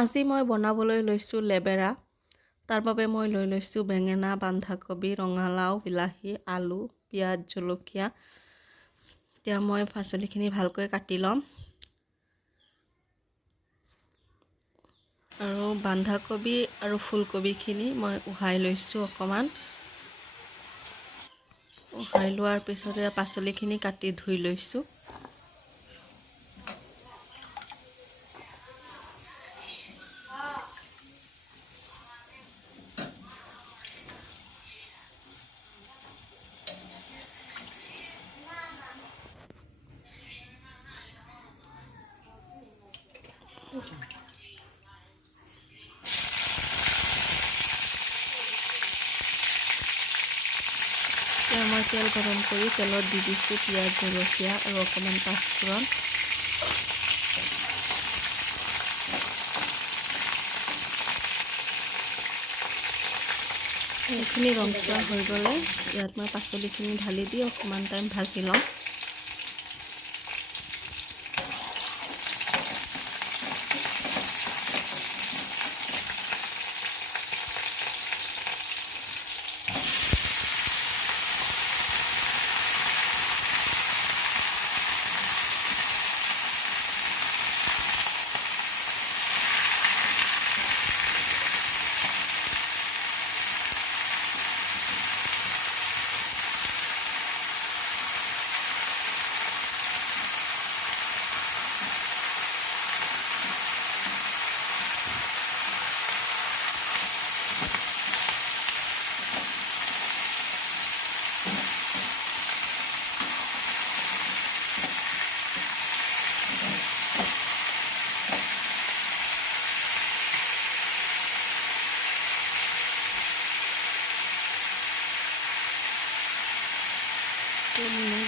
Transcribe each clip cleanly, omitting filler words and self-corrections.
আজি মই বনাবলৈ লৈছোঁ লেবেৰা। তাৰ বাবে মই লৈ লৈছোঁ বেঙেনা, বন্ধাকবি, ৰঙালাও, বিলাহী, আলু, পিঁয়াজ, জলকীয়া। এতিয়া মই পাচলিখিনি ভালকৈ কাটি ল'ম। আৰু বন্ধাকবি আৰু ফুলকবিখিনি মই উহাই লৈছোঁ অকণমান। উহাই লোৱাৰ পিছতে পাচলিখিনি কাটি ধুই লৈছোঁ। এতিয়া মই তেল গৰম কৰি তেলত দি দিছোঁ পিঁয়াজ, জলকীয়া আৰু অকণমান পাঁচফোৰণ। এইখিনি ৰংচোৱা হৈ গ'লে ইয়াত মই পাচলিখিনি ঢালি দি অকণমান টাইম ভাজি ল'ম।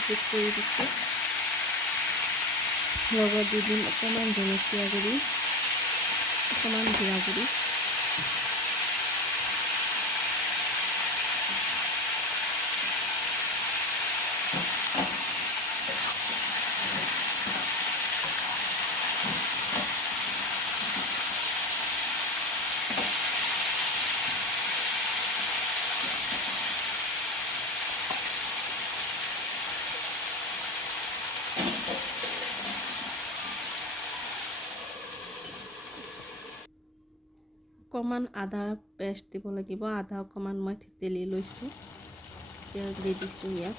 যোগ কৰি দিছোঁ। লগত দি দিম অকণমান জলকীয়া গুড়ি, অকণমান জিৰা গুড়ি। অকণমান আদা পেষ্ট দিব লাগিব। আদা অকণমান মই থেতেলি লৈছোঁ, এতিয়া দি দিছোঁ ইয়াত।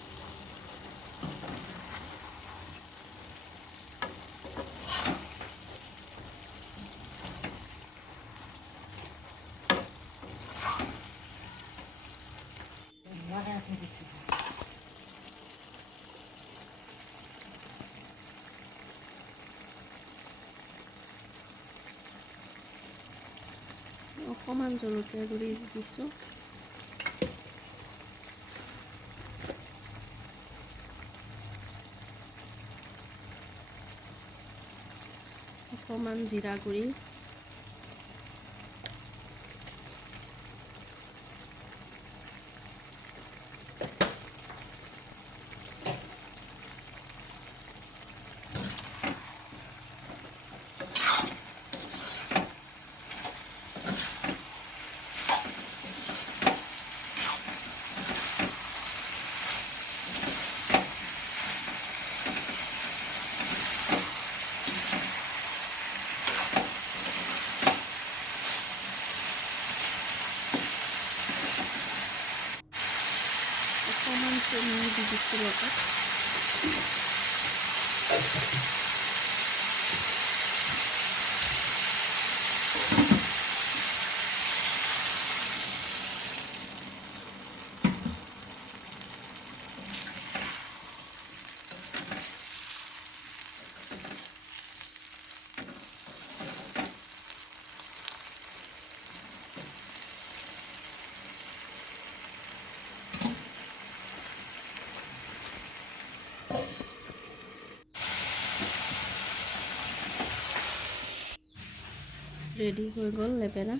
অকণমান জলকীয়া গুড়ি দিছোঁ। অকণমান জিৰা গুড়ি। অকণমান চেনি দি দিছোঁ লগত। ৰেডি হৈ গ'ল লেবেৰা।